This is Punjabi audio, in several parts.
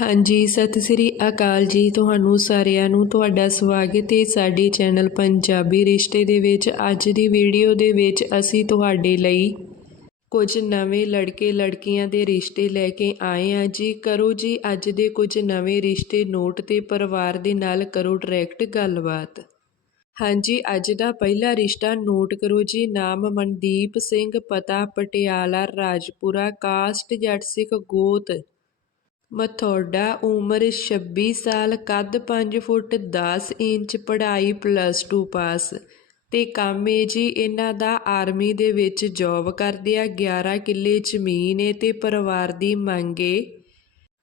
ਹਾਂਜੀ, ਸਤਿ ਸ੍ਰੀ ਅਕਾਲ ਜੀ ਤੁਹਾਨੂੰ ਸਾਰਿਆਂ ਨੂੰ, ਤੁਹਾਡਾ ਸਵਾਗਤ ਹੈ ਸਾਡੇ ਚੈਨਲ ਪੰਜਾਬੀ ਰਿਸ਼ਤੇ ਦੇ ਵਿੱਚ। ਅੱਜ ਦੀ ਵੀਡੀਓ ਦੇ ਵਿੱਚ ਅਸੀਂ ਤੁਹਾਡੇ ਲਈ ਕੁਝ ਨਵੇਂ ਲੜਕੇ ਲੜਕੀਆਂ ਦੇ ਰਿਸ਼ਤੇ ਲੈ ਕੇ ਆਏ ਹਾਂ ਜੀ। ਕਰੋ ਜੀ ਅੱਜ ਦੇ ਕੁਝ ਨਵੇਂ ਰਿਸ਼ਤੇ ਨੋਟ ਤੇ ਪਰਿਵਾਰ ਦੇ ਨਾਲ ਕਰੋ ਡਾਇਰੈਕਟ ਗੱਲਬਾਤ। ਹਾਂਜੀ, ਅੱਜ ਦਾ ਪਹਿਲਾ ਰਿਸ਼ਤਾ ਨੋਟ ਕਰੋ ਜੀ। ਨਾਮ ਮਨਦੀਪ ਸਿੰਘ, ਪਤਾ ਪਟਿਆਲਾ, ਰਾਜਪੁਰਾ, ਕਾਸਟ ਜੱਟ ਸਿੱਖ ਗੋਤ। ਮਥੋੜਾ ਉਮਰ 26 ਸਾਲ, ਕੱਦ 5 ਫੁੱਟ 10 ਇੰਚ, ਪੜ੍ਹਾਈ ਪਲੱਸ 2 ਪਾਸ ਤੇ ਕੰਮ ਏ ਜੀ, ਇਹਨਾਂ ਦਾ ਆਰਮੀ ਦੇ ਵਿੱਚ ਜੌਬ ਕਰਦੇ ਆ 11 ਕਿੱਲੇ ਜ਼ਮੀਨ ਏ ਤੇ ਪਰਿਵਾਰ ਦੀ ਮੰਗ ਏ।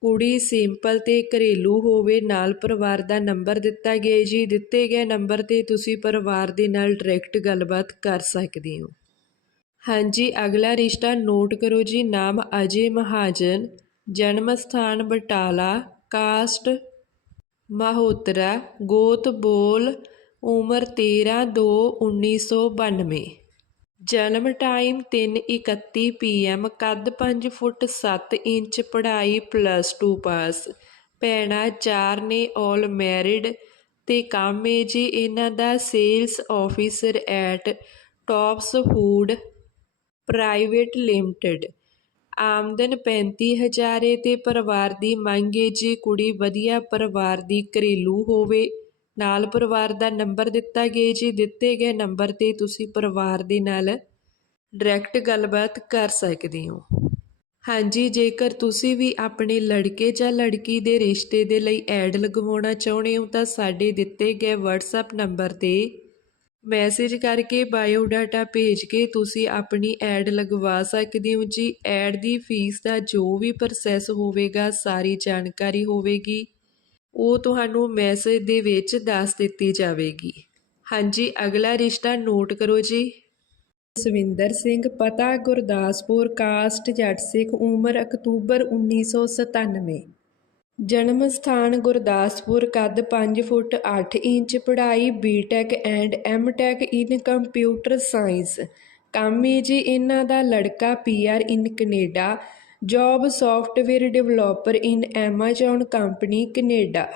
ਕੁੜੀ ਸਿੰਪਲ ਤੇ ਘਰੇਲੂ ਹੋਵੇ, ਨਾਲ ਪਰਿਵਾਰ ਦਾ ਨੰਬਰ ਦਿੱਤਾ ਗਿਆ ਜੀ। ਦਿੱਤੇ ਗਏ ਨੰਬਰ ਤੇ ਤੁਸੀਂ ਪਰਿਵਾਰ ਦੇ ਨਾਲ ਡਾਇਰੈਕਟ ਗੱਲਬਾਤ ਕਰ ਸਕਦੇ ਹੋ। ਹਾਂਜੀ, ਅਗਲਾ ਰਿਸ਼ਤਾ ਨੋਟ ਕਰੋ ਜੀ, ਨਾਮ ਅਜੇ ਮਹਾਜਨ। ਜਨਮ ਸਥਾਨ ਬਟਾਲਾ, ਕਾਸਟ ਮਾਹੋਤਰਾ, ਗੋਤ ਬੋਲ, ਉਮਰ 13 2 1992 ਜਨਮ ਟਾਈਮ 3:31 ਪੀਐਮ, ਕੱਦ 5 ਫੁੱਟ 7 ਇੰਚ, ਪੜ੍ਹਾਈ ਪਲੱਸ 2 ਪਾਸ। ਭੈਣਾਂ ਚਾਰ ਨੇ ਆਲ ਮੈਰਿਡ ਤੇ ਕੰਮ ਏ ਜੀ ਇਹਨਾਂ ਦਾ sales officer at Tops Food Private Limited. ਆਮਦਨ 35000 ਏ ਤੇ ਪਰਿਵਾਰ ਦੀ ਮੰਗ ਏ ਜੀ ਕੁੜੀ ਵਧੀਆ ਪਰਿਵਾਰ ਦੀ ਘਰੇਲੂ ਹੋਵੇ। ਨਾਲ ਪਰਿਵਾਰ ਦਾ ਨੰਬਰ ਦਿੱਤਾ ਗਿਆ ਜੀ ਦਿੱਤੇ ਗਏ ਨੰਬਰ ਤੇ ਤੁਸੀਂ ਪਰਿਵਾਰ ਦੇ ਨਾਲ ਡਾਇਰੈਕਟ ਗੱਲਬਾਤ ਕਰ ਸਕਦੇ ਹੋ। ਹਾਂਜੀ, ਜੇਕਰ ਤੁਸੀਂ ਵੀ ਆਪਣੇ ਲੜਕੇ ਜਾਂ ਲੜਕੀ ਦੇ ਰਿਸ਼ਤੇ ਦੇ ਲਈ ਐਡ ਲਗਵਾਉਣਾ ਚਾਹੁੰਦੇ ਹੋ ਤਾਂ ਸਾਡੇ ਦਿੱਤੇ ਗਏ WhatsApp ਨੰਬਰ ਤੇ ਮੈਸੇਜ ਕਰਕੇ ਬਾਇਓਡਾਟਾ ਭੇਜ ਕੇ ਤੁਸੀਂ ਆਪਣੀ ਐਡ ਲਗਵਾ ਸਕਦੇ ਹੋ। ਜੀ, ਐਡ ਦੀ ਫੀਸ ਦਾ ਜੋ ਵੀ ਪ੍ਰੋਸੈਸ ਹੋਵੇਗਾ, ਸਾਰੀ ਜਾਣਕਾਰੀ ਹੋਵੇਗੀ। ਉਹ ਤੁਹਾਨੂੰ ਮੈਸੇਜ ਦੇ ਵਿੱਚ ਦੱਸ ਦਿੱਤੀ ਜਾਵੇਗੀ। ਹਾਂਜੀ, ਅਗਲਾ ਰਿਸ਼ਤਾ ਨੋਟ ਕਰੋ ਜੀ। ਸਵਿੰਦਰ ਸਿੰਘ, ਪਤਾ ਗੁਰਦਾਸਪੁਰ, ਕਾਸਟ ਜੱਟ ਸਿੱਖ, ਉਮਰ ਅਕਤੂਬਰ 1997 ਜਨਮ ਸਥਾਨ ਗੁਰਦਾਸਪੁਰ, ਕੱਦ 5 ਫੁੱਟ 8 ਇੰਚ, ਪੜ੍ਹਾਈ BTech and MTech in computer science ਕੰਮ ਏ ਜੀ ਇਹਨਾਂ ਦਾ ਲੜਕਾ PR in Canada job software developer in Amazon company Canada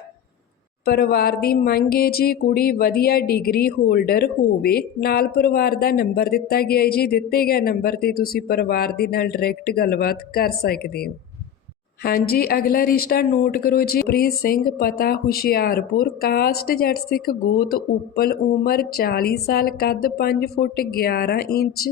ਪਰਿਵਾਰ ਦੀ ਮੰਗ ਏ ਜੀ ਕੁੜੀ ਵਧੀਆ ਡਿਗਰੀ ਹੋਲਡਰ ਹੋਵੇ। ਨਾਲ ਪਰਿਵਾਰ ਦਾ ਨੰਬਰ ਦਿੱਤਾ ਗਿਆ ਹੈ ਜੀ। ਦਿੱਤੇ ਗਏ ਨੰਬਰ ਤੇ ਤੁਸੀਂ ਪਰਿਵਾਰ ਦੇ ਨਾਲ ਡਾਇਰੈਕਟ ਗੱਲਬਾਤ ਕਰ ਸਕਦੇ ਹੋ। ਹਾਂਜੀ, ਅਗਲਾ ਰਿਸ਼ਤਾ ਨੋਟ ਕਰੋ ਜੀ। ਪ੍ਰੀਤ ਸਿੰਘ, ਪਤਾ, ਹੁਸ਼ਿਆਰਪੁਰ। ਕਾਸਟ ਜੱਟ ਸਿੱਖ ਗੋਤ ਉਪਲ ਉਮਰ 40 ਸਾਲ, ਕੱਦ 5 ਫੁੱਟ 11 ਇੰਚ।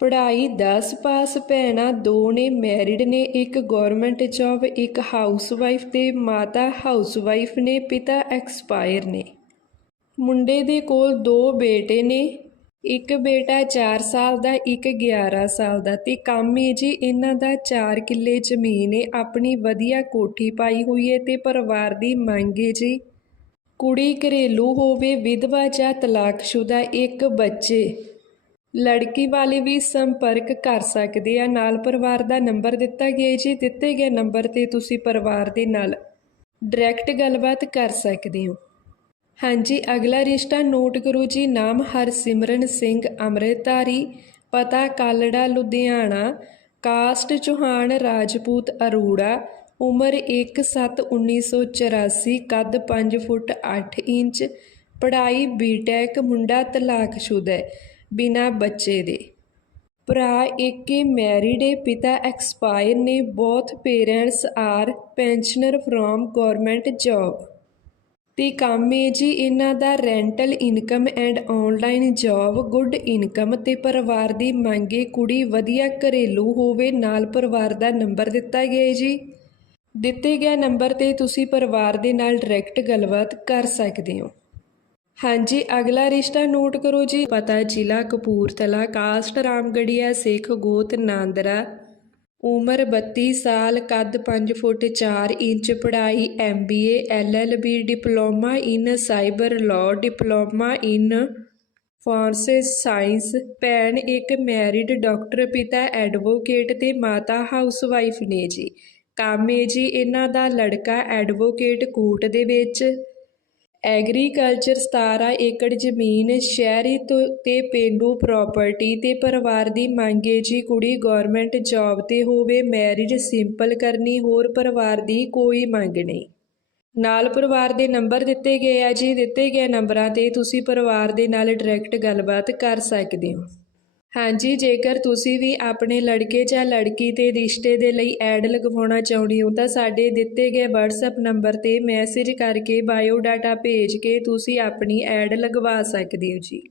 ਪੜ੍ਹਾਈ 10 ਪਾਸ ਭੈਣਾਂ ਦੋ ਨੇ ਮੈਰਿਡ ਨੇ। ਇੱਕ ਗਵਰਨਮੈਂਟ ਜੌਬ, ਇੱਕ ਹਾਊਸਵਾਈਫ ਤੇ ਮਾਤਾ ਹਾਊਸਵਾਈਫ ਨੇ, ਪਿਤਾ ਐਕਸਪਾਇਰ ਨੇ। ਮੁੰਡੇ ਦੇ ਕੋਲ ਦੋ ਬੇਟੇ ਨੇ। ਇੱਕ ਬੇਟਾ 4 ਸਾਲ ਦਾ, ਇੱਕ 11 ਸਾਲ ਦਾ। ਤੇ ਕੰਮ ਏ ਜੀ ਇਹਨਾਂ ਦਾ 4 ਕਿੱਲੇ ਜ਼ਮੀਨ ਏ, ਆਪਣੀ ਵਧੀਆ ਕੋਠੀ ਪਾਈ ਹੋਈ ਹੈ ਤੇ ਪਰਿਵਾਰ ਦੀ ਮੰਗ ਏ ਜੀ। ਕੁੜੀ ਘਰੇਲੂ ਹੋਵੇ, ਵਿਧਵਾ ਜਾਂ ਤਲਾਕਸ਼ੁਦਾ, ਇੱਕ ਬੱਚੇ। ਲੜਕੀ ਵਾਲੇ ਵੀ ਸੰਪਰਕ ਕਰ ਸਕਦੇ ਆ। ਨਾਲ ਪਰਿਵਾਰ ਦਾ ਨੰਬਰ ਦਿੱਤਾ ਗਿਆ ਜੀ। ਦਿੱਤੇ ਗਏ ਨੰਬਰ ਤੇ ਤੁਸੀਂ ਪਰਿਵਾਰ ਦੇ ਨਾਲ ਡਾਇਰੈਕਟ ਗੱਲਬਾਤ ਕਰ ਸਕਦੇ ਹੋ। ਹਾਂਜੀ, ਅਗਲਾ ਰਿਸ਼ਤਾ ਨੋਟ ਕਰੋ ਜੀ। ਨਾਮ ਹਰਸਿਮਰਨ ਸਿੰਘ, ਅੰਮ੍ਰਿਤਧਾਰੀ, ਪਤਾ ਕਾਲੜਾ, ਲੁਧਿਆਣਾ। ਕਾਸਟ ਚੌਹਾਨ, ਰਾਜਪੂਤ ਅਰੂੜਾ। ਉਮਰ 1/7/1984 ਕੱਦ 5 ਫੁੱਟ 8 ਇੰਚ। ਪੜ੍ਹਾਈ ਬੀਟੈਕ ਮੁੰਡਾ ਤਲਾਕਸ਼ੁਦਾ ਹੈ, ਬਿਨਾ ਬੱਚੇ ਦੇ। ਭਰਾ ਏਕੇ ਮੈਰਿਡ ਏ ਪਿਤਾ ਐਕਸਪਾਇਰ ਨੇ, both parents are pensioner from government job. ਅਤੇ ਕੰਮ ਏ ਜੀ ਇਹਨਾਂ ਦਾ rental income and online job good income ਅਤੇ ਪਰਿਵਾਰ ਦੀ ਮੰਗੇ ਕੁੜੀ ਵਧੀਆ ਘਰੇਲੂ ਹੋਵੇ, ਨਾਲ ਪਰਿਵਾਰ ਦਾ ਨੰਬਰ ਦਿੱਤਾ ਗਿਆ ਏ ਜੀ। ਦਿੱਤੇ ਗਏ ਨੰਬਰ ਤੇ ਤੁਸੀਂ ਪਰਿਵਾਰ ਦੇ ਨਾਲ ਡਾਇਰੈਕਟ ਗੱਲਬਾਤ ਕਰ ਸਕਦੇ ਹੋ। ਹਾਂਜੀ, ਅਗਲਾ ਰਿਸ਼ਤਾ ਨੋਟ ਕਰੋ ਜੀ। ਪਤਾ ਜ਼ਿਲ੍ਹਾ ਕਪੂਰਥਲਾ, ਕਾਸਟ, ਰਾਮਗੜੀਆ ਸਿੱਖ ਗੋਤ ਨਾਂਦਰਾ। ਉਮਰ 32 ਸਾਲ ਕੱਦ ਪੰਜ ਫੁੱਟ ਚਾਰ ਇੰਚ ਪੜ੍ਹਾਈ MBA B diploma in cyber law, diploma in forensic science. ਭੈਣ ਇੱਕ ਮੈਰਿਡ ਡਾਕਟਰ, ਪਿਤਾ ਐਡਵੋਕੇਟ ਤੇ ਮਾਤਾ ਹਾਊਸਵਾਈਫ ਨੇ ਜੀ। ਕੰਮ ਜੀ, ਇਹਨਾਂ ਦਾ ਲੜਕਾ ਐਡਵੋਕੇਟ ਕੋਰਟ ਦੇ ਵਿੱਚ। ਐਗਰੀਕਲਚਰ 17 ਏਕੜ ਜ਼ਮੀਨ ਸ਼ਹਿਰੀ ਤੋਂ ਤੇ ਪੇਂਡੂ ਪ੍ਰਾਪਰਟੀ ਤੇ ਪਰਿਵਾਰ ਦੀ ਮੰਗ ਹੈ ਜੀ। ਕੁੜੀ ਗਵਰਨਮੈਂਟ ਜੌਬ ਤੇ ਹੋਵੇ ਮੈਰਿਜ ਸਿੰਪਲ ਕਰਨੀ, ਹੋਰ ਪਰਿਵਾਰ ਦੀ ਕੋਈ ਮੰਗ ਨਹੀਂ। ਨਾਲ ਪਰਿਵਾਰ ਦੇ ਨੰਬਰ ਦਿੱਤੇ ਗਏ ਆ ਜੀ। ਦਿੱਤੇ ਗਏ ਨੰਬਰਾਂ ਤੇ ਤੁਸੀਂ ਪਰਿਵਾਰ ਦੇ ਨਾਲ ਡਾਇਰੈਕਟ ਗੱਲਬਾਤ ਕਰ ਸਕਦੇ ਹੋ। ਹਾਂਜੀ, ਜੇਕਰ ਤੁਸੀਂ ਵੀ ਆਪਣੇ ਲੜਕੇ ਜਾਂ ਲੜਕੀ ਤੇ ਰਿਸ਼ਤੇ ਦੇ ਲਈ ਐਡ ਲਗਵਾਉਣਾ ਚਾਹੁੰਦੇ ਹੋ, ਤਾਂ ਸਾਡੇ ਦਿੱਤੇ ਗਏ WhatsApp ਨੰਬਰ ਤੇ ਮੈਸੇਜ ਕਰਕੇ ਬਾਇਓ ਡਾਟਾ ਭੇਜ ਕੇ ਤੁਸੀਂ ਆਪਣੀ ਐਡ ਲਗਵਾ ਸਕਦੇ ਹੋ ਜੀ।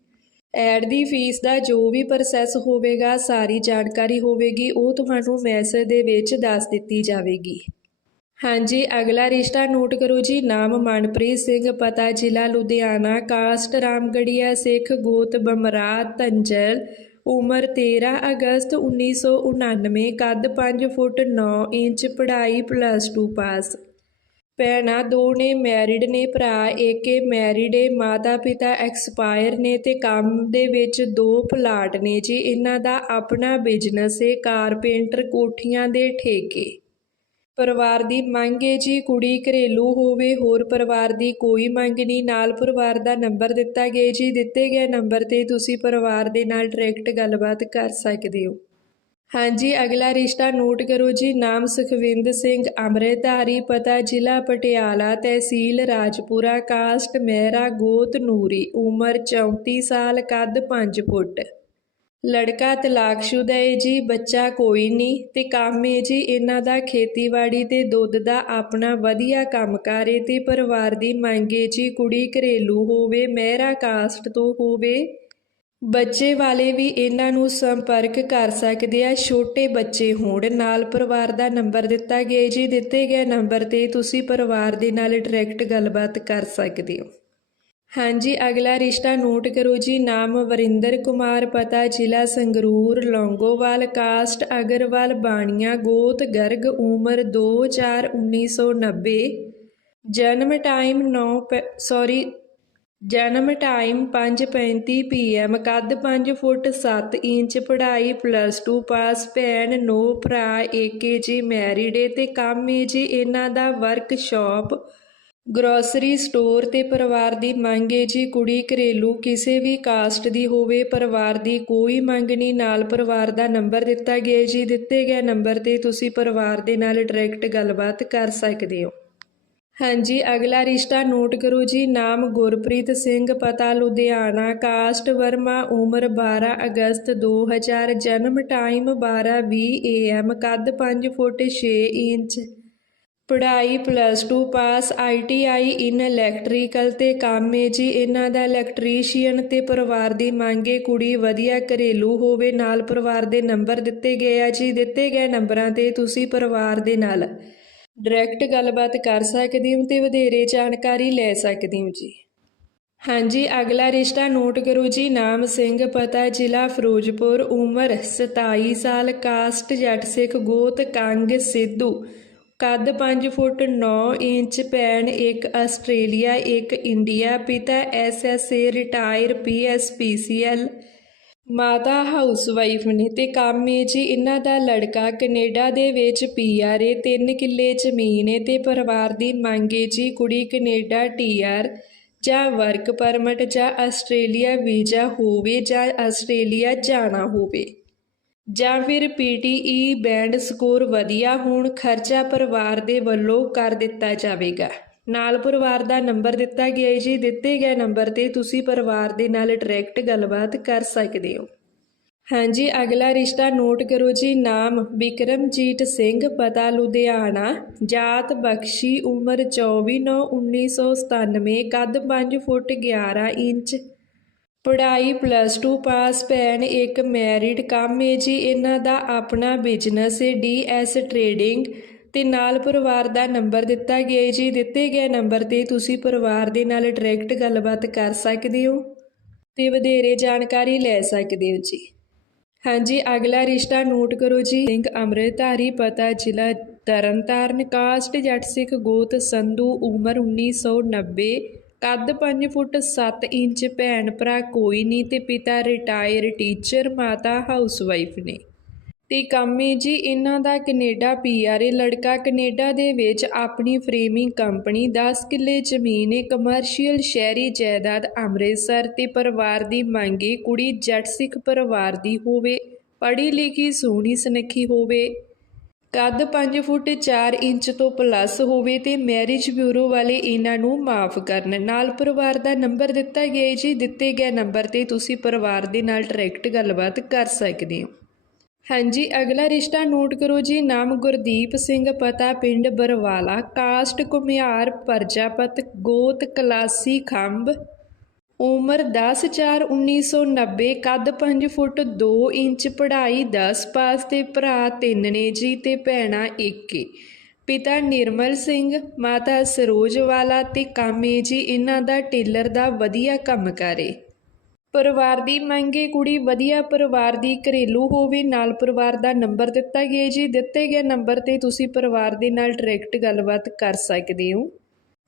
ਐਡ ਦੀ ਫੀਸ ਦਾ ਜੋ ਵੀ ਪ੍ਰੋਸੈਸ ਹੋਵੇਗਾ, ਸਾਰੀ ਜਾਣਕਾਰੀ ਹੋਵੇਗੀ, ਉਹ ਤੁਹਾਨੂੰ ਮੈਸੇਜ ਦੇ ਵਿੱਚ ਦੱਸ ਦਿੱਤੀ ਜਾਵੇਗੀ। ਹਾਂਜੀ, ਅਗਲਾ ਰਿਸ਼ਤਾ ਨੋਟ ਕਰੋ ਜੀ, ਨਾਮ ਮਨਪ੍ਰੀਤ ਸਿੰਘ, ਪਤਾ ਜ਼ਿਲ੍ਹਾ ਲੁਧਿਆਣਾ, ਕਾਸਟ ਰਾਮਗੜੀਆ, ਸਿੱਖ ਗੋਤ ਬਮਰਾ ਤੰਜਲ ਉਮਰ 13 ਅਗਸਤ 1999 ਕੱਦ 5 ਫੁੱਟ 9 ਇੰਚ, ਪੜ੍ਹਾਈ ਪਲੱਸ 2 ਪਾਸ ਭੈਣਾਂ ਦੋ ਨੇ ਮੈਰਿਡ ਨੇ, ਭਰਾ ਏਕੇ ਮੈਰਿਡ ਏ ਮਾਤਾ ਪਿਤਾ ਐਕਸਪਾਇਰ ਨੇ ਤੇ ਕੰਮ ਦੇ ਵਿੱਚ ਦੋ ਪਲਾਟ ਨੇ ਜੀ। ਇਹਨਾਂ ਦਾ ਆਪਣਾ ਬਿਜ਼ਨਸ ਏ ਕਾਰਪੇਂਟਰ ਕੋਠੀਆਂ ਦੇ ਠੇਕੇ। ਪਰਿਵਾਰ ਦੀ ਮੰਗ ਹੈ ਜੀ, ਕੁੜੀ ਘਰੇਲੂ ਹੋਵੇ, ਹੋਰ ਪਰਿਵਾਰ ਦੀ ਕੋਈ ਮੰਗ ਨਹੀਂ। ਨਾਲ ਪਰਿਵਾਰ ਦਾ ਨੰਬਰ ਦਿੱਤਾ ਗਿਆ ਜੀ। ਦਿੱਤੇ ਗਏ ਨੰਬਰ ਤੇ ਤੁਸੀਂ ਪਰਿਵਾਰ ਦੇ ਨਾਲ ਡਾਇਰੈਕਟ ਗੱਲਬਾਤ ਕਰ ਸਕਦੇ ਹੋ। ਹਾਂਜੀ, ਅਗਲਾ ਰਿਸ਼ਤਾ ਨੋਟ ਕਰੋ ਜੀ। ਨਾਮ ਸੁਖਵਿੰਦ ਸਿੰਘ, ਅੰਮ੍ਰਿਤਧਾਰੀ, ਪਤਾ ਜ਼ਿਲ੍ਹਾ ਪਟਿਆਲਾ, ਤਹਿਸੀਲ ਰਾਜਪੁਰਾ, ਕਾਸਟ, ਮਹਿਰਾ, ਗੋਤ ਨੂਰੀ, ਉਮਰ 34 ਸਾਲ, ਕੱਦ 5 ਫੁੱਟ। ਲੜਕਾ ਤਲਾਕਸ਼ੁਦਾ ਏ ਜੀ, ਬੱਚਾ ਕੋਈ ਨਹੀਂ ਤੇ ਕੰਮ ਏ ਜੀ, ਇਹਨਾਂ ਦਾ ਖੇਤੀਬਾੜੀ ਤੇ ਦੁੱਧ ਦਾ ਆਪਣਾ ਵਧੀਆ ਕੰਮਕਾਰ ਹੈ ਤੇ ਪਰਿਵਾਰ ਦੀ ਮੰਗ ਏ ਜੀ, ਕੁੜੀ ਘਰੇਲੂ ਹੋਵੇ, ਮਹਿਰਾ ਕਾਸਟ ਤੋਂ ਹੋਵੇ। ਬੱਚੇ ਵਾਲੇ ਵੀ ਇਹਨਾਂ ਨੂੰ ਸੰਪਰਕ ਕਰ ਸਕਦੇ ਆ, ਛੋਟੇ ਬੱਚੇ ਹੋਣ, ਨਾਲ ਪਰਿਵਾਰ ਦਾ ਨੰਬਰ ਦਿੱਤਾ ਗਿਆ ਜੀ, ਦਿੱਤੇ ਗਏ ਨੰਬਰ ਤੇ ਤੁਸੀਂ ਪਰਿਵਾਰ ਦੇ ਨਾਲ ਡਾਇਰੈਕਟ ਗੱਲਬਾਤ ਕਰ ਸਕਦੇ ਹੋ। ਹਾਂਜੀ, ਅਗਲਾ ਰਿਸ਼ਤਾ ਨੋਟ ਕਰੋ ਜੀ। ਨਾਮ ਵਰਿੰਦਰ ਕੁਮਾਰ, ਪਤਾ ਜ਼ਿਲ੍ਹਾ ਸੰਗਰੂਰ, ਲੌਂਗੋਵਾਲ, ਕਾਸਟ ਅਗਰਵਾਲ, ਬਾਣੀਆਂ, ਗੋਤ, ਗਰਗ, ਉਮਰ 2/4/1990 ਜਨਮ ਟਾਈਮ 9 ਸੌਰੀ, ਜਨਮ ਟਾਈਮ 5:35 ਪੀਐਮ ਕੱਦ 5 ਫੁੱਟ 7 ਇੰਚ, ਪੜ੍ਹਾਈ ਪਲੱਸ 2 ਪਾਸ, ਭੈਣ ਨੋ ਭਰਾ ਏਕੇ ਜੀ, ਮੈਰਿਡ ਏ ਤੇ ਕੰਮ ਏ ਜੀ। ਇਹਨਾਂ ਦਾ ਵਰਕਸ਼ਾਪ ਗਰੋਸਰੀ ਸਟੋਰ ਤੇ ਪਰਿਵਾਰ ਦੀ ਮੰਗ ਹੈ ਜੀ ਕੁੜੀ ਘਰੇਲੂ ਕਿਸੇ ਵੀ ਕਾਸਟ ਦੀ ਹੋਵੇ, ਪਰਿਵਾਰ ਦੀ ਕੋਈ ਮੰਗ ਨਹੀਂ। ਨਾਲ ਪਰਿਵਾਰ ਦਾ ਨੰਬਰ ਦਿੱਤਾ ਗਿਆ ਜੀ। ਦਿੱਤੇ ਗਏ ਨੰਬਰ ਤੇ ਤੁਸੀਂ ਪਰਿਵਾਰ ਦੇ ਨਾਲ ਡਾਇਰੈਕਟ ਗੱਲਬਾਤ ਕਰ ਸਕਦੇ ਹੋ। ਹਾਂਜੀ, ਅਗਲਾ ਰਿਸ਼ਤਾ ਨੋਟ ਕਰੋ ਜੀ। ਨਾਮ ਗੁਰਪ੍ਰੀਤ ਸਿੰਘ, ਪਤਾ ਲੁਧਿਆਣਾ ਕਾਸਟ ਵਰਮਾ, ਉਮਰ 12 ਅਗਸਤ 2000 ਜਨਮ ਟਾਈਮ 12:20 ਏਐਮ ਕੱਦ 5 ਫੁੱਟ 6 ਇੰਚ। ਪੜ੍ਹਾਈ plus 2 pass ITI in electrical ਤੇ ਕੰਮ ਏ ਜੀ। ਇਹਨਾਂ ਦਾ ਇਲੈਕਟ੍ਰੀਸ਼ੀਅਨ ਤੇ ਪਰਿਵਾਰ ਦੀ ਮੰਗੇ ਕੁੜੀ ਵਧੀਆ ਘਰੇਲੂ ਹੋਵੇ, ਨਾਲ ਪਰਿਵਾਰ ਦੇ ਨੰਬਰ ਦਿੱਤੇ ਗਏ ਆ ਜੀ। ਦਿੱਤੇ ਗਏ ਨੰਬਰਾਂ ਤੇ ਤੁਸੀਂ ਪਰਿਵਾਰ ਦੇ ਨਾਲ ਡਾਇਰੈਕਟ ਗੱਲਬਾਤ ਕਰ ਸਕਦੇ ਹੋ ਤੇ ਵਧੇਰੇ ਜਾਣਕਾਰੀ ਲੈ ਸਕਦੇ ਹੋ ਜੀ। ਹਾਂਜੀ, ਅਗਲਾ ਰਿਸ਼ਤਾ ਨੋਟ ਕਰੋ ਜੀ। ਨਾਮ ਸਿੰਘ, ਪਤਾ ਜ਼ਿਲ੍ਹਾ ਫਿਰੋਜ਼ਪੁਰ, ਉਮਰ 27 ਸਾਲ, ਕਾਸਟ ਜੱਟ ਸਿੱਖ, ਗੋਤ ਕੰਗ ਸਿੱਧੂ। ਕੱਦ 5 ਫੁੱਟ 9 ਇੰਚ ਭੈਣ ਇੱਕ ਆਸਟ੍ਰੇਲੀਆ, ਇੱਕ ਇੰਡੀਆ ਪਿਤਾ ਐਸਐਸਏ ਰਿਟਾਇਰ ਪੀਐਸਪੀਸੀਐਲ ਮਾਤਾ ਹਾਊਸਵਾਈਫ ਨੇ ਤੇ ਕੰਮ ਏ ਜੀ ਇਹਨਾਂ ਦਾ ਲੜਕਾ ਕੈਨੇਡਾ ਦੇ ਵਿੱਚ ਪੀਆਰ ਏ, ਤਿੰਨ ਕਿੱਲੇ ਜ਼ਮੀਨ ਏ ਤੇ ਪਰਿਵਾਰ ਦੀ ਮੰਗ ਏ ਜੀ ਕੁੜੀ ਕੈਨੇਡਾ ਟੀਆਰ ਜਾਂ ਵਰਕ ਪਰਮਿਟ ਜਾਂ ਆਸਟ੍ਰੇਲੀਆ ਵੀਜ਼ਾ ਹੋਵੇ ਜਾਂ ਆਸਟ੍ਰੇਲੀਆ ਜਾਣਾ ਹੋਵੇ। ਜਾਂ ਫਿਰ ਪੀਟੀਈ ਬੈਂਡ ਸਕੋਰ ਵਧੀਆ ਹੋਣ, ਖਰਚਾ ਪਰਿਵਾਰ ਦੇ ਵੱਲੋਂ ਕਰ ਦਿੱਤਾ ਜਾਵੇਗਾ। ਨਾਲ ਪਰਿਵਾਰ ਦਾ ਨੰਬਰ ਦਿੱਤਾ ਗਿਆ ਹੈ ਜੀ। ਦਿੱਤੇ ਗਏ ਨੰਬਰ ਤੇ ਤੁਸੀਂ ਪਰਿਵਾਰ ਦੇ ਨਾਲ ਡਾਇਰੈਕਟ ਗੱਲਬਾਤ ਕਰ ਸਕਦੇ ਹੋ। ਹਾਂਜੀ, ਅਗਲਾ ਰਿਸ਼ਤਾ ਨੋਟ ਕਰੋ ਜੀ। ਨਾਮ ਵਿਕਰਮਜੀਤ ਸਿੰਘ, ਪਤਾ ਲੁਧਿਆਣਾ, ਜਾਤ ਬਖਸ਼ੀ, ਉਮਰ 24/9/1997 ਕੱਦ 5 ਫੁੱਟ 11 ਇੰਚ। ਪੜ੍ਹਾਈ ਪਲੱਸ 2 ਪਾਸ ਭੈਣ ਇੱਕ ਮੈਰਿਡ ਕੰਮ ਹੈ ਜੀ, ਇਹਨਾਂ ਦਾ ਆਪਣਾ ਬਿਜ਼ਨਸ ਹੈ ਡੀਐਸ ਟਰੇਡਿੰਗ ਤੇ ਨਾਲ ਪਰਿਵਾਰ ਦਾ ਨੰਬਰ ਦਿੱਤਾ ਗਿਆ ਹੈ ਜੀ। ਦਿੱਤੇ ਗਏ ਨੰਬਰ ਤੇ ਤੁਸੀਂ ਪਰਿਵਾਰ ਦੇ ਨਾਲ ਡਾਇਰੈਕਟ ਗੱਲਬਾਤ ਕਰ ਸਕਦੇ ਹੋ ਤੇ ਵਧੇਰੇ ਜਾਣਕਾਰੀ ਲੈ ਸਕਦੇ ਹੋ ਜੀ। ਹਾਂਜੀ, ਅਗਲਾ ਰਿਸ਼ਤਾ ਨੋਟ ਕਰੋ ਜੀ। ਸਿੰਘ ਅੰਮ੍ਰਿਤਧਾਰੀ, ਪਤਾ ਜ਼ਿਲ੍ਹਾ ਤਰਨਤਾਰਨ, ਕਾਸਟ ਜੱਟ ਸਿੱਖ ਗੋਤ ਸੰਧੂ, ਉਮਰ 1990 ਕੱਦ 5 ਫੁੱਟ 7 ਇੰਚ ਭੈਣ ਭਰਾ ਕੋਈ ਨਹੀਂ ਤੇ ਪਿਤਾ ਰਿਟਾਇਰ ਟੀਚਰ ਮਾਤਾ ਹਾਊਸਵਾਈਫ ਨੇ। ਤੇ ਕੰਮ ਜੀ, ਇਹਨਾਂ ਦਾ ਕੈਨੇਡਾ ਪੀਆਰ ਏ। ਲੜਕਾ ਕੈਨੇਡਾ ਦੇ ਵਿੱਚ ਆਪਣੀ ਫਰੇਮਿੰਗ ਕੰਪਨੀ 10 ਕਿੱਲੇ ਜ਼ਮੀਨ ਏ। ਕਮਰਸ਼ੀਅਲ ਸ਼ਹਿਰੀ ਜਾਇਦਾਦ ਅੰਮ੍ਰਿਤਸਰ ਤੇ ਪਰਿਵਾਰ ਦੀ ਮੰਗੇ ਕੁੜੀ ਜੱਟ ਸਿੱਖ ਪਰਿਵਾਰ ਦੀ ਹੋਵੇ, ਪੜ੍ਹੀ ਲਿਖੀ ਸੋਹਣੀ ਸੁਨੱਖੀ ਹੋਵੇ। ਕੱਦ 5 ਫੁੱਟ 4 ਇੰਚ ਤੋਂ ਪਲੱਸ ਹੋਵੇ ਤੇ ਮੈਰਿਜ ਬਿਊਰੋ ਵਾਲੇ ਇਹਨਾਂ ਨੂੰ ਮਾਫ ਕਰਨ। ਨਾਲ ਪਰਿਵਾਰ ਦਾ ਨੰਬਰ ਦਿੱਤਾ ਗਿਆ ਹੈ ਜੀ। ਦਿੱਤੇ ਗਏ ਨੰਬਰ ਤੇ ਤੁਸੀਂ ਪਰਿਵਾਰ ਦੇ ਨਾਲ ਡਾਇਰੈਕਟ ਗੱਲਬਾਤ ਕਰ ਸਕਦੇ ਹੋ। ਹਾਂਜੀ, ਅਗਲਾ ਰਿਸ਼ਤਾ ਨੋਟ ਕਰੋ ਜੀ। ਨਾਮ ਗੁਰਦੀਪ ਸਿੰਘ, ਪਤਾ ਪਿੰਡ ਬਰਵਾਲਾ। ਕਾਸਟ ਕੁਮਿਆਰ ਪ੍ਰਜਾਪਤ, ਗੋਤ, ਕਲਾਸੀ, ਖੰਭ। ਉਮਰ 10/4/1990 ਕੱਦ 5 ਫੁੱਟ 2 ਇੰਚ, ਪੜ੍ਹਾਈ 10 ਪਾਸ ਤੇ ਭਰਾ ਤਿੰਨ ਨੇ, ਜੀ ਤੇ ਭੈਣਾਂ ਇੱਕ ਏ। ਪਿਤਾ ਨਿਰਮਲ ਸਿੰਘ, ਮਾਤਾ ਸਰੋਜਵਾਲਾ ਤੇ ਕਾਮੇ ਜੀ, ਇਹਨਾਂ ਦਾ ਟੇਲਰ ਦਾ ਵਧੀਆ ਕੰਮ ਕਰੇ ਪਰਿਵਾਰ ਦੀ ਮੰਗੇ ਕੁੜੀ ਵਧੀਆ ਪਰਿਵਾਰ ਦੀ ਘਰੇਲੂ ਹੋਵੇ, ਨਾਲ ਪਰਿਵਾਰ ਦਾ ਨੰਬਰ ਦਿੱਤਾ ਗਿਆ ਜੀ। ਦਿੱਤੇ ਗਏ ਨੰਬਰ ਤੇ ਤੁਸੀਂ ਪਰਿਵਾਰ ਦੇ ਨਾਲ ਡਾਇਰੈਕਟ ਗੱਲਬਾਤ ਕਰ ਸਕਦੇ ਹੋ।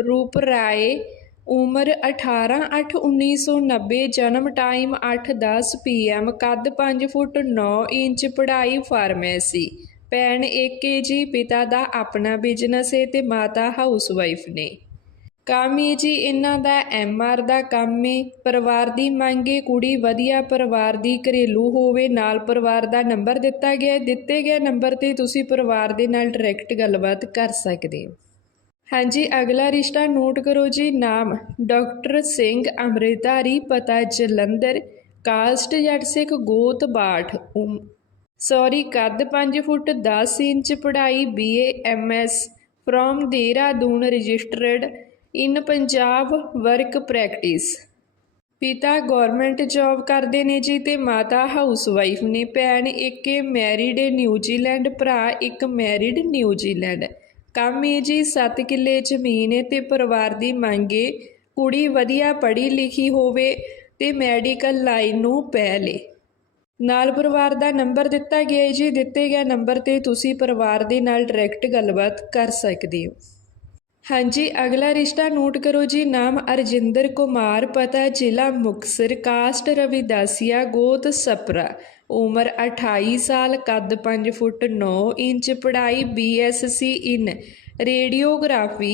ਰੂਪ ਰਾਏ, ਉਮਰ 18/8/1990 ਜਨਮ ਟਾਈਮ 8:10 ਪੀਐਮ ਕੱਦ 5 ਫੁੱਟ 9 ਇੰਚ, ਪੜ੍ਹਾਈ ਫਾਰਮੇਸੀ ਭੈਣ ਏਕੇ ਜੀ, ਪਿਤਾ ਦਾ ਆਪਣਾ ਬਿਜ਼ਨਸ ਹੈ ਤੇ ਮਾਤਾ ਹਾਊਸਵਾਈਫ ਨੇ। ਕੰਮ ਹੈ ਜੀ, ਇਹਨਾਂ ਦਾ ਐਮਆਰ ਦਾ ਕੰਮ ਹੈ ਪਰਿਵਾਰ ਦੀ ਮੰਗੇ ਕੁੜੀ ਵਧੀਆ ਪਰਿਵਾਰ ਦੀ ਘਰੇਲੂ ਹੋਵੇ, ਨਾਲ ਪਰਿਵਾਰ ਦਾ ਨੰਬਰ ਦਿੱਤਾ ਗਿਆ ਦਿੱਤੇ ਗਏ ਨੰਬਰ ਤੇ ਤੁਸੀਂ ਪਰਿਵਾਰ ਦੇ ਨਾਲ ਡਾਇਰੈਕਟ ਗੱਲਬਾਤ ਕਰ ਸਕਦੇ ਹੋ। ਹਾਂਜੀ, ਅਗਲਾ ਰਿਸ਼ਤਾ ਨੋਟ ਕਰੋ ਜੀ, ਨਾਮ ਡਾਕਟਰ ਸਿੰਘ ਅੰਮ੍ਰਿਤਧਾਰੀ, ਪਤਾ ਜਲੰਧਰ, ਕਾਸਟ ਜੱਟ ਸਿੱਖ ਗੋਤ ਬਾਠ, ਉਮ- ਸੌਰੀ, ਕੱਦ 5 ਫੁੱਟ 10 ਇੰਚ ਪੜ੍ਹਾਈ BA MS from Dehradun registered in Punjab work practice ਪਿਤਾ ਗਵਰਨਮੈਂਟ ਜੌਬ ਕਰਦੇ ਨੇ ਜੀ ਤੇ ਮਾਤਾ ਹਾਊਸਵਾਈਫ ਨੇ, ਭੈਣ ਇੱਕ ਮੈਰਿਡ ਨਿਊਜ਼ੀਲੈਂਡ ਭਰਾ ਇੱਕ ਮੈਰਿਡ ਨਿਊਜ਼ੀਲੈਂਡ ਕੰਮ ਹੈ ਜੀ 7 ਕਿੱਲੇ ਜ਼ਮੀਨ ਹੈ ਤੇ ਪਰਿਵਾਰ ਦੀ ਮੰਗ ਮੰਗੇ ਕੁੜੀ ਵਧੀਆ ਪੜ੍ਹੀ ਲਿਖੀ ਹੋਵੇ ਤੇ ਮੈਡੀਕਲ ਲਾਈਨ ਨੂੰ ਪੈ ਲੇ ਨਾਲ ਪਰਿਵਾਰ ਦਾ ਨੰਬਰ ਦਿੱਤਾ ਗਿਆ ਹੈ ਜੀ। ਦਿੱਤੇ ਗਏ ਨੰਬਰ ਤੇ ਤੁਸੀਂ ਪਰਿਵਾਰ ਦੇ ਨਾਲ ਡਾਇਰੈਕਟ ਗੱਲਬਾਤ ਕਰ ਸਕਦੇ ਹੋ। ਹਾਂਜੀ, ਅਗਲਾ ਰਿਸ਼ਤਾ ਨੋਟ ਕਰੋ ਜੀ। ਨਾਮ ਅਰਜਿੰਦਰ ਕੁਮਾਰ, ਪਤਾ ਜ਼ਿਲ੍ਹਾ ਮੁਕਤਸਰ, ਕਾਸਟ ਰਵਿਦਾਸੀਆ ਗੋਤ ਸਪਰਾ। ਉਮਰ 28 ਸਾਲ, ਕੱਦ 5 ਫੁੱਟ 9 ਇੰਚ, ਪੜ੍ਹਾਈ ਬੀਐਸਸੀ ਇਨ ਰੇਡੀਓਗ੍ਰਾਫੀ,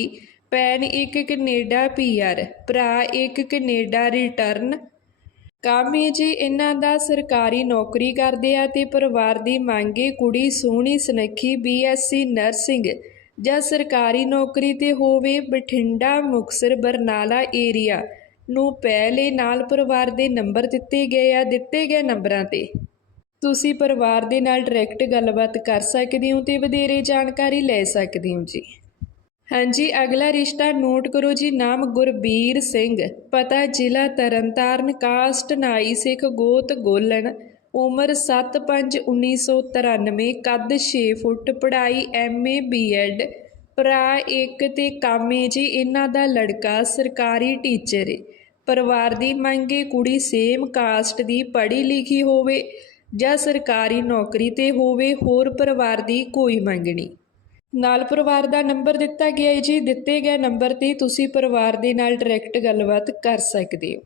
ਪੈਨ ਇੱਕ ਕੈਨੇਡਾ ਪੀਆਰ ਭਰਾ ਇੱਕ ਕੈਨੇਡਾ ਰਿਟਰਨ। ਕੰਮ ਹੈ ਜੀ ਇਹਨਾਂ ਦਾ ਸਰਕਾਰੀ ਨੌਕਰੀ ਕਰਦੇ ਆ ਤੇ ਪਰਿਵਾਰ ਦੀ ਮੰਗੇ ਕੁੜੀ ਸੋਹਣੀ, ਸੁਨੱਖੀ ਬੀਐਸਸੀ ਨਰਸਿੰਗ ਜਾਂ ਸਰਕਾਰੀ ਨੌਕਰੀ ਤੇ ਹੋਵੇ ਬਠਿੰਡਾ ਮੁਕਤਸਰ ਬਰਨਾਲਾ ਏਰੀਆ ਨੂੰ ਪਹਿਲੇ ਨਾਲ ਪਰਿਵਾਰ ਦੇ ਨੰਬਰ ਦਿੱਤੇ ਗਏ ਆ, ਦਿੱਤੇ ਗਏ ਨੰਬਰਾਂ ਤੇ। ਤੁਸੀਂ ਪਰਿਵਾਰ ਦੇ ਨਾਲ ਡਾਇਰੈਕਟ ਗੱਲਬਾਤ ਕਰ ਸਕਦੇ ਹੋ ਤੇ ਵਧੇਰੇ ਜਾਣਕਾਰੀ ਲੈ ਸਕਦੇ ਹੋ ਜੀ। ਹਾਂਜੀ, ਅਗਲਾ ਰਿਸ਼ਤਾ ਨੋਟ ਕਰੋ ਜੀ, ਨਾਮ ਗੁਰਬੀਰ ਸਿੰਘ। ਪਤਾ ਜ਼ਿਲ੍ਹਾ ਤਰਨਤਾਰਨ, ਕਾਸਟ ਨਾਈ ਸਿੱਖ ਗੋਤ ਗੋਲਣ, ਉਮਰ 7/5/1993 ਕੱਦ 6 ਫੁੱਟ, ਪੜ੍ਹਾਈ ਐਮਏ ਬੀਐਡ ਭਰਾ ਇੱਕ ਤੇ ਕਾਮੇ ਜੀ, ਇਹਨਾਂ ਦਾ ਲੜਕਾ ਸਰਕਾਰੀ ਟੀਚਰ ਏ। ਪਰਿਵਾਰ ਦੀ ਮੰਗੇ ਕੁੜੀ ਸੇਮ ਕਾਸਟ ਦੀ, ਪੜ੍ਹੀ ਲਿਖੀ ਹੋਵੇ। ਜਾਂ ਸਰਕਾਰੀ ਨੌਕਰੀ ਤੇ ਹੋਵੇ, ਹੋਰ ਪਰਿਵਾਰ ਦੀ ਕੋਈ ਮੰਗਣੀ। ਨਾਲ ਪਰਿਵਾਰ ਦਾ ਨੰਬਰ ਦਿੱਤਾ ਗਿਆ ਹੈ ਜੀ। ਦਿੱਤੇ ਗਏ ਨੰਬਰ ਤੇ ਤੁਸੀਂ ਪਰਿਵਾਰ ਦੇ ਨਾਲ ਡਾਇਰੈਕਟ ਗੱਲਬਾਤ ਕਰ ਸਕਦੇ ਹੋ।